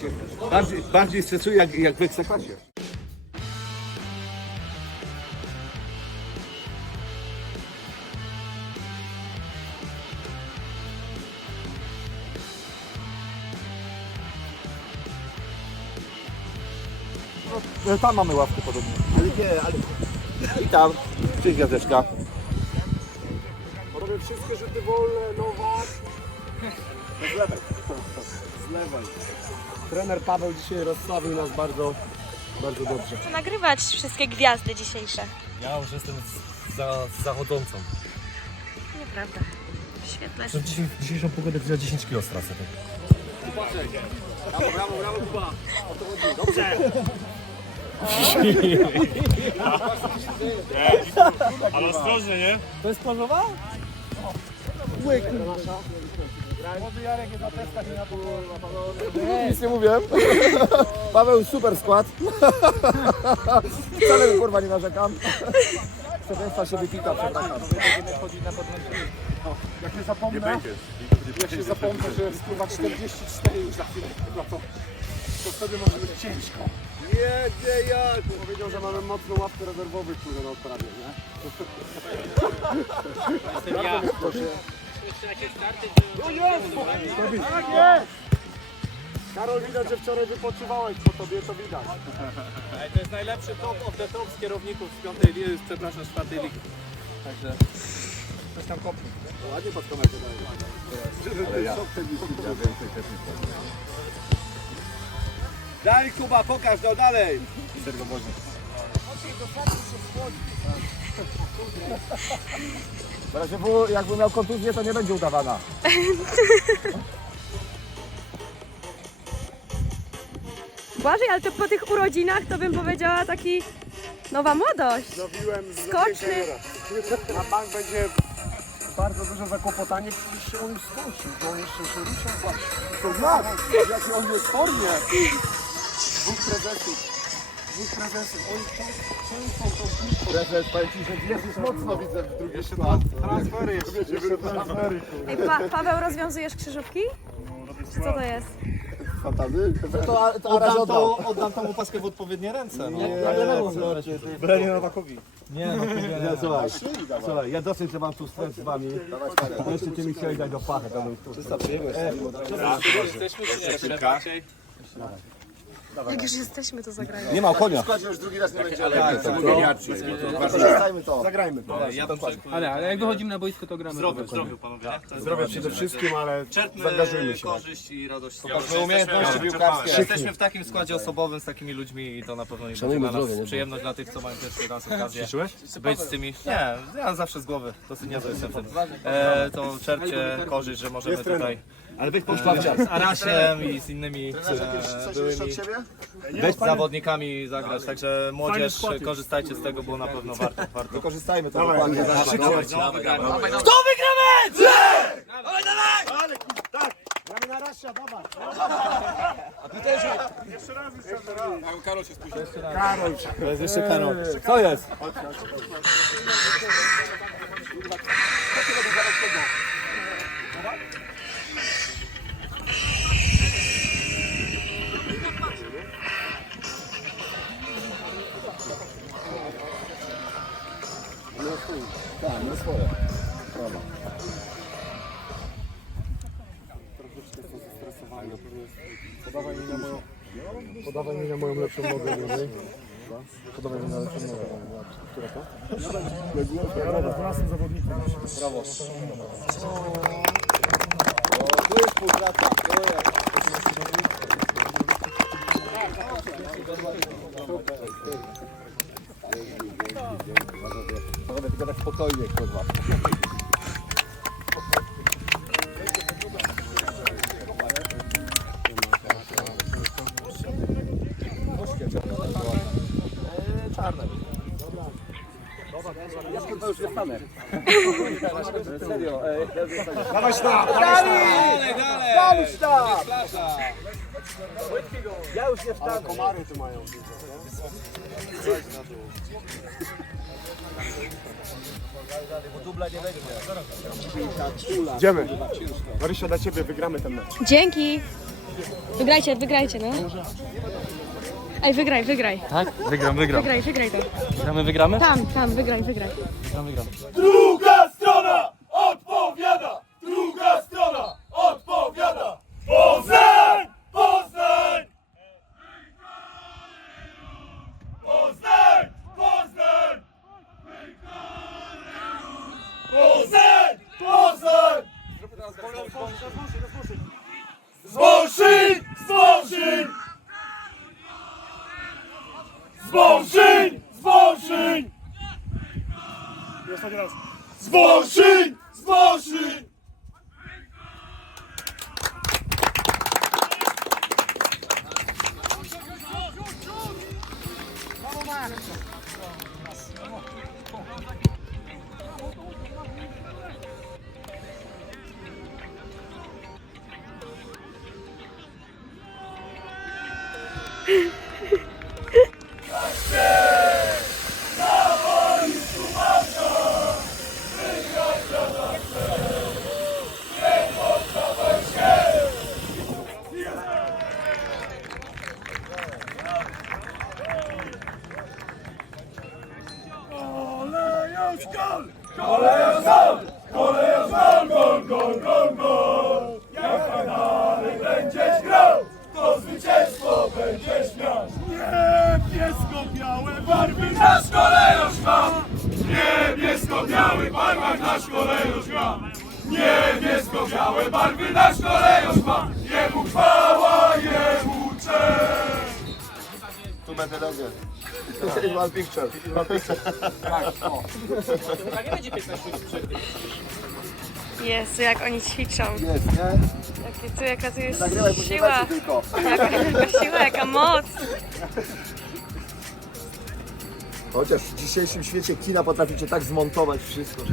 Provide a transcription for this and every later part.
się bardziej, bardziej stresuję jak, jak w Ekstraklasie. No, Tam mamy ławkę podobnie. Ale nie, ale... I tam, cześć gwiazdeczka. Robię wszystkie rzuty wolne, Nowak. Z lewej. Z lewej. Trener Paweł dzisiaj rozstawił nas bardzo, bardzo dobrze. Chcę nagrywać wszystkie gwiazdy dzisiejsze. Ja już jestem za zachodzącą. Nieprawda. Świetne. Że dzisiaj, dzisiejszą pogodę za 10 kg stracę. Ale ostrożnie, nie? To jest plażowa? Łyk. Młody Jarek jest na testach i na. Nic nie mówiłem. Paweł, super skład. Wcale kurwa nie narzekam. Przekleństwa się wypika, przepraszam. Jak nie zapomnę, jak się zapomnę, że jest kurwa 44 już za chwilę, no to, to wtedy może być ciężko. Nie, nie, ja! Powiedział, że mamy mocną ławkę rezerwowych, które na odprawie, nie? Tak jest! Karol, widać, że wczoraj wypoczywałeś po tobie, to widać. To jest najlepszy top of the top z kierowników z piątej ligi, przepraszam, z czwartej ligi. Także coś tam kopnie. Ładnie pod kamerę daje. Ale ja. Dalej Kuba, pokaż no dalej! W razie W, jakby miał kontuzję, to nie będzie udawana. Błażej, ale to po tych urodzinach to bym powiedziała taki nowa młodość. Zrobiłem Skoczny. Na bank będzie bardzo duże zakłopotanie, przecież się on już skończył, bo on jeszcze się ruszał. To jak? Jaki on jest w formie? Dwóch prezesów. Dwóch prezesów. Oni często to Prezes, powiem Ci, że wierzysz mocno widzę w drugiej skład. Transfery jeszcze. transfery. Ej, pa Paweł, rozwiązujesz krzyżówki? Czy co to jest? Fantazy? To, to Oddam, to, oddam tą opaskę w odpowiednie ręce. No. Branie Nowakowi. Nie, no to nie. Słuchaj, słuchaj, ja dosyć, że mam tu stres z wami. To jeszcze ty mi chciałeś dać do pachy. To bym tu... Jesteśmy czy nie? Jak już jesteśmy, to zagrajmy. Nie ma konia. już drugi raz nie będzie. Tak, to genialczy. Zagrajmy to. Zagrajmy to. Ja Ale, ale jak wychodzimy na boisko, to gramy. Zdrowiu, zdrowiu panowie. nie? To jest Zdrowie przede wszystkim, ale Czerpmy zaangażujmy się. korzyść i radość. Pokażmy umiejętności piłkarskie. Jesteśmy w takim składzie osobowym z takimi ludźmi i to na pewno nie będzie dla nas przyjemność dla tych, co mają pierwszy raz okazję być z tymi. Nie, ja zawsze z głowy, dosyć niezły jestem w tym. E, to czerpcie korzyść, że możemy tutaj Ale weź pomóż z Arasiem i z innymi e, byłymi Weź zawodnikami zagrać, także młodzież korzystajcie z tego, bo na pewno warto. warto. Wykorzystajmy to dokładnie. No, wygramy. To jest jeszcze Karol. Co jest? Na moją, podawaj mi na moją lepszą nogę, wyżej. Podawaj mi na lepszą nogę. Która to? Brawo, 12 zawodników. Brawo. O, tu jest półtrata, tu jest. Panowie, tylko tak spokojnie, kurwa. Ja kurwa już nie stanę. Serio, nie. Dawaj sztab! Dawaj sztab! Ja już nie wstanę. komary tu mają. Idziemy. Marysia, dla Ciebie wygramy ten mecz. Dzięki. Wygrajcie, wygrajcie, no. Ej, wygraj, wygraj. Tak? Wygram, wygram. Wygraj, wygraj to. Gramy, wygramy? Tam, tam, wygraj, wygraj. Wygram, wygram. Druga Zbąszyń! Zbąszyń! Kolejosz ma! Niebiesko-białe barwy nasz kolejosz ma! Jemu chwała, jemu cześć! Tu będę dobrze. One picture. Jezu, jak oni ćwiczą. Jest, nie? Jakie tu, jaka tu jest Nagrywaj siła. mecze tylko. Jaka, jaka siła, jaka moc. Chociaż w dzisiejszym świecie kina potraficie tak zmontować wszystko, że...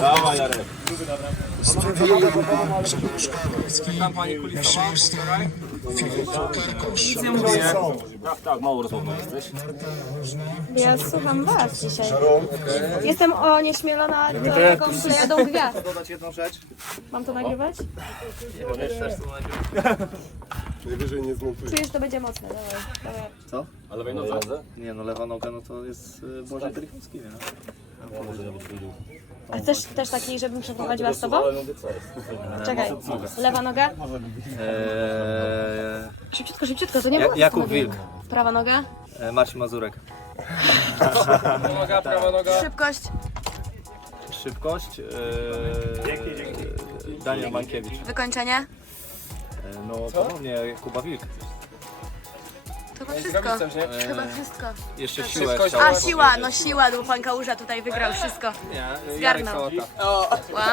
Dawaj Jarek. Kampanii kulisowa, posłuchaj. Tak, tak, mało rozmowna jesteś. Ja słucham was dzisiaj. Jestem onieśmielona taką plejadą gwiazd. Dodać jedną rzecz. Mam to nagrywać? Najwyżej nie zmontuję. Czuję, że to będzie mocne. Dawaj, dawaj. Co? A lewej nodze? Nie no, lewa noga no to jest y, Boże Grychowski, nie? A chcesz też taki, żebym przeprowadziła z tobą? Czekaj. Lewa noga? Eee, Szybciutko, szybciutko, to nie było Jakub. Wilk. Prawa noga? e, Marcin Mazurek. Noga, prawa noga. Szybkość. Szybkość. Eee, Daniel Mankiewicz. Wykończenie? E, no ponownie Kuba Wilk. Chyba wszystko. Coś, nie? Chyba wszystko. Jeszcze siłę Szybkość. A, siła, no siła, bo pan Kałuża tutaj wygrał wszystko. Nie, Jarek Zgarnął. Wow!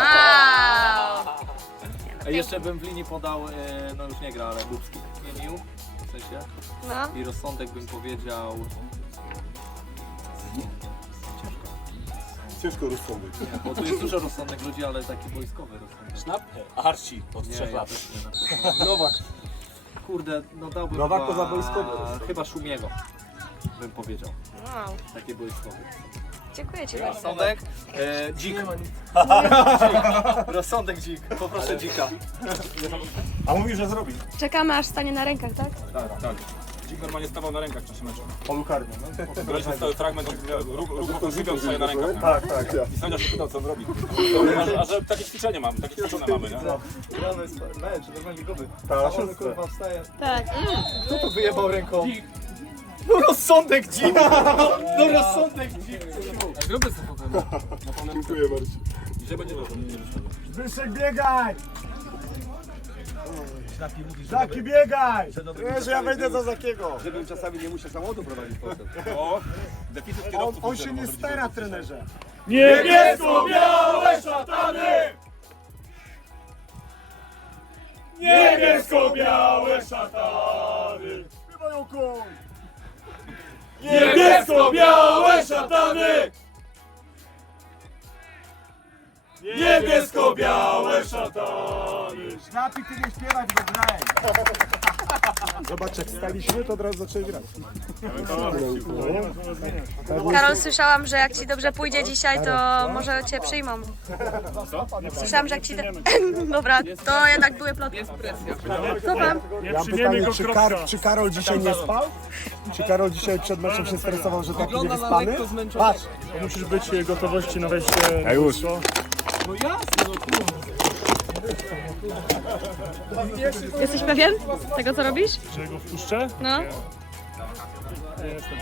E, Jeszcze bym w linii podał, e, no już nie gra, ale Dubski. Nie mił, w sensie. No. I rozsądek bym powiedział... Ciężko rozsądzić. Nie, bo tu jest dużo rozsądek ludzi, ale taki wojskowy rozsądek. Snap? Arci od Nie, trzech ja lat. też nie na pewno. Nowak. Kurde, no dałbym Nowak chyba, wojskowy rozsądek. Chyba Szumiego, bym powiedział. wow. Takie wojskowe. Dziękuję Ci bardzo. Rozsądek, e, dzik. Rozsądek dzik, poproszę dzika. A mówi, że zrobi. Czekamy aż stanie na rękach, tak? Tak, tak. Dzik normalnie stawał na rękach w czasie meczu. Polu karnym. No. Graliśmy cały fragment, ruch żywią swoje na rękach. nie? Tak, tak. I sędzia się pytał, co on robi. A, a że takie ćwiczenie mam, takie ćwiczone mamy, nie? Gramy mecz, normalnie gowy. Tak, szóste. kurwa wstaje. Tak. Kto to wyjebał ręką? No rozsądek dzik! No rozsądek dzik! Zróbmy sobie potem. Dziękuję bardzo. Dzisiaj będzie dobrze, nie wyszło. Zbyszek biegaj! Zaki biegaj! Wiesz, ja wejdę za Zakiego. Żebym czasami nie musiał samochodu prowadzić potem. O, On, on się nie stara, trenerze. Niebiesko-białe szatany! Niebiesko-białe szatany! Bywają koń! Niebiesko-białe szatany! Niebiesko-białe szatany! Lepiej ty nie śpiewać, bo graj. Zobacz, jak staliśmy, to od razu zaczęli grać. Karol, słyszałam, że jak ci dobrze pójdzie dzisiaj, to może cię przyjmą. Słyszałam, że jak ci... Dobra, to jednak były plotki. Co tam? Ja mam pytanie, czy, Kar czy Karol dzisiaj nie spał? Czy Karol dzisiaj przed meczem się stresował, że taki niewyspany? Patrz, Musisz być w gotowości na wejście na już. Boisko. Jesteś pewien tego, co robisz? Że go wpuszczę? No. Nie jestem.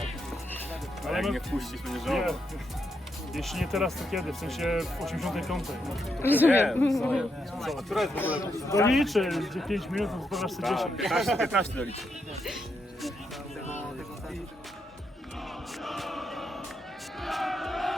Ale jak nie wpuścisz, będzie żałował. Jeśli nie teraz, to kiedy? W sensie w 85. Rozumiem. Doliczy, gdzie 5 minut, to zdobywasz sobie 10. 15, 15 doliczy. Szczęcin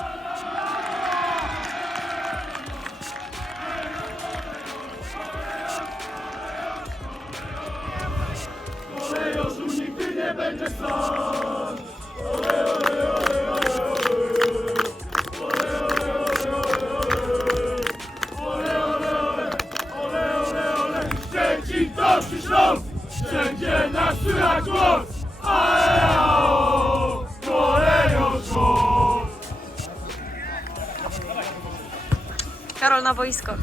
Na boisko.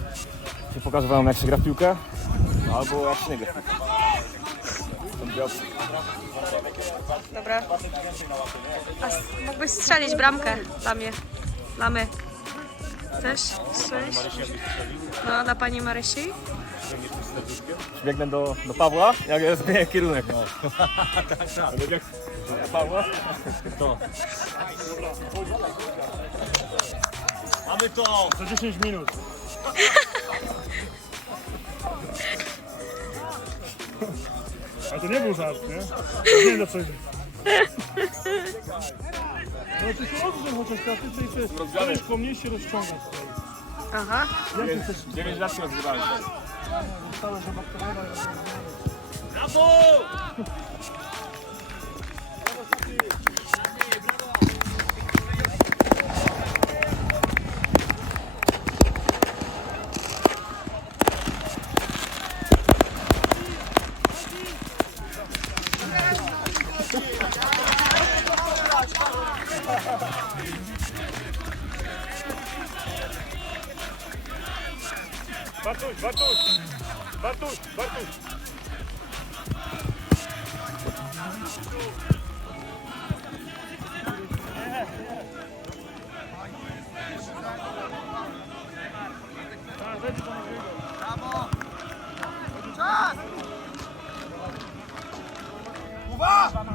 Pokażę wam jak się gra w piłkę. Albo jak się nie gra w piłkę. Dobra. A s- mógłbyś strzelić bramkę dla mnie. Dla my. Chcesz strzelić? No, dla pani Marysi. Biegnę do, do Pawła, jak zmienię kierunek. No. Pawła? To. Mamy to! Za 10 minut. A to nie był żart, nie? Nie wiem dlaczego. No ty się odrzuć chociaż teraz ty ty stoisz po mnie się rozciągasz. Aha. 9 lat się odgrywałem. Bartuś, Bartuś! Bartuś, Bartuś! Brawo! Czas! Uwaga!